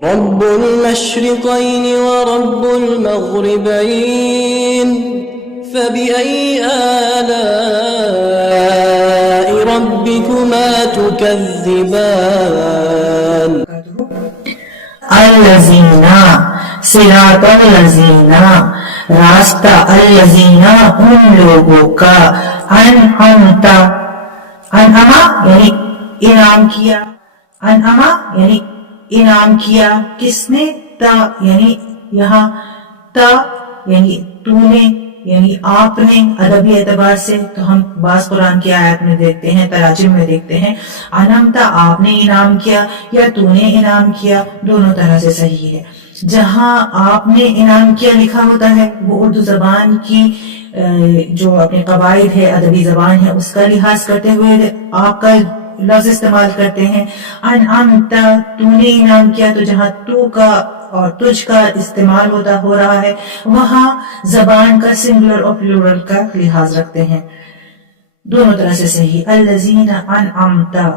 رب المشرقين ورب المغربين فبأي آلاء ربكما تكذبان الذین صراط الذین راستہ الذین ان لوگوں کا انعمتا انعما یعنی انعام کیا انعما یعنی انعام کیا کس نے تا یعنی یہاں تا یعنی تو نے یعنی آپ نے ادبی اعتبار سے تو ہم بعض قرآن کی آیات میں دیکھتے ہیں تراجم میں دیکھتے ہیں انعمتا آپ نے انعام کیا یا تو نے انعام کیا دونوں طرح سے صحیح ہے جہاں آپ نے انعام کیا لکھا ہوتا ہے وہ اردو زبان کی جو اپنے قواعد ہے ادبی زبان ہے اس کا لحاظ کرتے ہوئے آپ کا لفظ استعمال کرتے ہیں انعمتا تو نے انعام کیا تو جہاں تو کا اور تجھ کا استعمال ہو رہا ہے وہاں زبان کا سنگولر اور پلورل کا لحاظ رکھتے ہیں دونوں طرح سے صحیح الذین انعمتا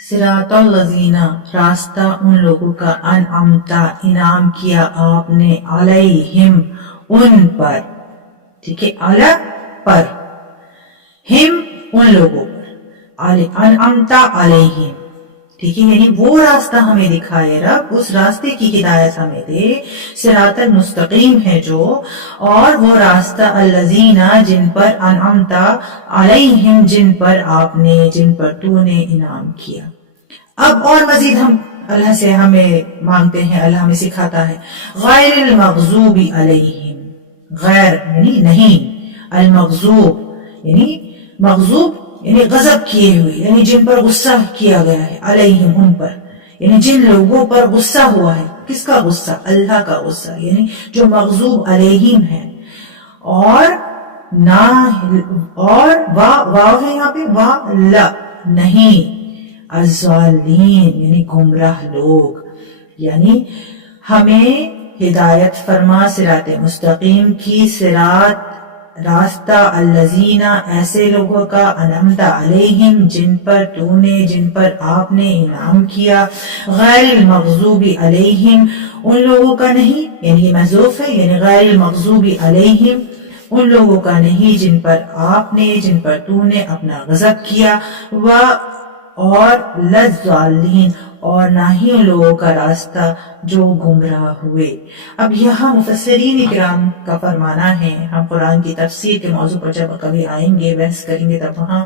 صراط الذین راستہ ان لوگوں کا انعمتا انعام کیا آپ نے علیہم ان پر ٹھیک ہے علی پر ہم ان لوگوں پر انعمتا علیہم ٹھیک ہے یعنی وہ راستہ ہمیں دکھائے رب اس راستے کی ہدایت ہمیں دے صراط المستقیم ہے جو اور وہ راستہ الذین جن پر انعمتا علیہم جن پر آپ نے جن پر تو نے انعام کیا اب اور مزید ہم اللہ سے ہمیں مانگتے ہیں اللہ ہمیں سکھاتا ہے غیر المغضوب علیہم غیر یعنی نہیں المغضوب یعنی مغضوب یعنی غضب کیے ہوئے یعنی جن پر غصہ کیا گیا ہے علیہم ان پر یعنی جن لوگوں پر غصہ ہوا ہے کس کا غصہ اللہ کا غصہ یعنی جو مغضوب علیہم ہے اور نہ اور واو ہے یہاں پہ وا لا نہیں الضالین یعنی گمراہ لوگ یعنی ہمیں ہدایت فرما صراط مستقیم کی صراط راستہ الذین ایسے لوگوں کا انعمت علیہم جن پر تو نے جن پر آپ نے انعام کیا غیر المغضوب علیہم ان لوگوں کا نہیں یعنی محذوف ہے یعنی غیر المغضوب علیہم ان لوگوں کا نہیں جن پر آپ نے جن پر تو نے اپنا غضب کیا اور للضالین اور نہ ہی ان لوگوں کا راستہ جو گمراہ ہوئے اب یہاں مفسرین اکرام کا فرمانا ہے ہم قرآن کی تفسیر کے موضوع پر جب کبھی آئیں گے بحث کریں گے تب وہاں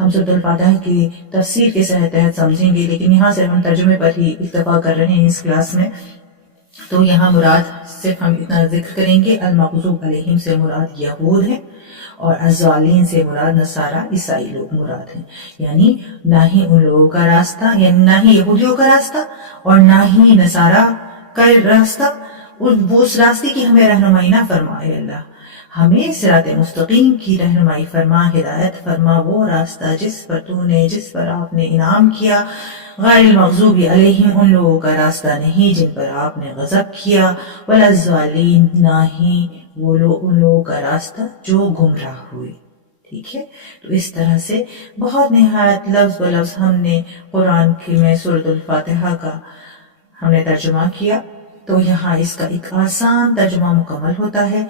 ہم سورۃ الفاتحہ کی تفسیر کے تحت سمجھیں گے لیکن یہاں سے ہم ترجمے پر ہی اکتفا کر رہے ہیں اس کلاس میں تو یہاں مراد صرف ہم اتنا ذکر کریں گے المغضوب علیہم سے مراد یہود ہے اور الضالین سے مراد نصارہ عیسائی لوگ مراد ہیں یعنی نہ ہی ان لوگوں کا راستہ یعنی نہ ہی یہودیوں کا راستہ اور نہ ہی نصارہ کا راستہ وہ اس راستے کی ہمیں رہنمائی نہ فرمائے اللہ ہمیں صراط مستقیم کی رہنمائی فرما ہدایت فرما وہ راستہ جس پر تو نے جس پر آپ نے انعام کیا غیر المغضوب علیہم ان لوگوں کا راستہ نہیں جن پر آپ نے غضب کیا ولا الضالین نہ ہی وہ ان لوگوں کا راستہ جو گمراہ ہوئے ٹھیک ہے تو اس طرح سے بہت نہایت لفظ بلفظ ہم نے قرآن کی میں سورۃ الفاتحہ کا ہم نے ترجمہ کیا تو یہاں اس کا ایک آسان ترجمہ مکمل ہوتا ہے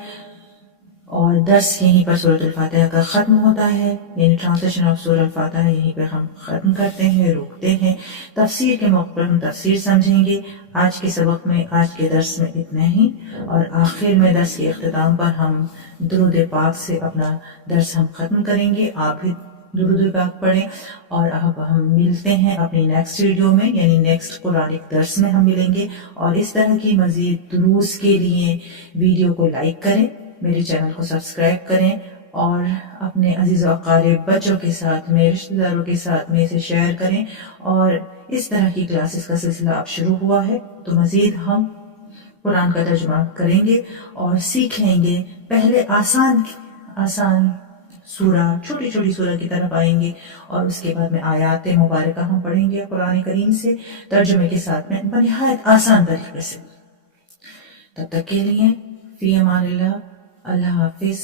اور درس یہیں پر سورۃ الفاتحہ کا ختم ہوتا ہے یعنی ٹرانسلیشن آف سورۃ الفاتحہ یہیں پہ ہم ختم کرتے ہیں روکتے ہیں تفسیر کے موقع پر ہم تفسیر سمجھیں گے آج کے سبق میں آج کے درس میں اتنا ہی اور آخر میں درس کے اختتام پر ہم درود پاک سے اپنا درس ہم ختم کریں گے آپ بھی درود پاک پڑھیں اور اب ہم ملتے ہیں اپنی نیکسٹ ویڈیو میں یعنی نیکسٹ قرآنک درس میں ہم ملیں گے اور اس طرح کی مزید دروس کے لیے ویڈیو کو لائک کریں میرے چینل کو سبسکرائب کریں اور اپنے عزیز و اقارب بچوں کے ساتھ میں رشتہ داروں کے ساتھ میں اسے شیئر کریں اور اس طرح کی کلاسز کا سلسلہ اب شروع ہوا ہے تو مزید ہم قرآن کا ترجمہ کریں گے اور سیکھ لیں گے پہلے آسان سورہ چھوٹی چھوٹی سورہ کی طرف آئیں گے اور اس کے بعد میں آیات مبارکہ ہم پڑھیں گے قرآن کریم سے ترجمے کے ساتھ میں نہایت آسان طریقے سے تب تک کے لیے فی امان اللہ اللہ حافظ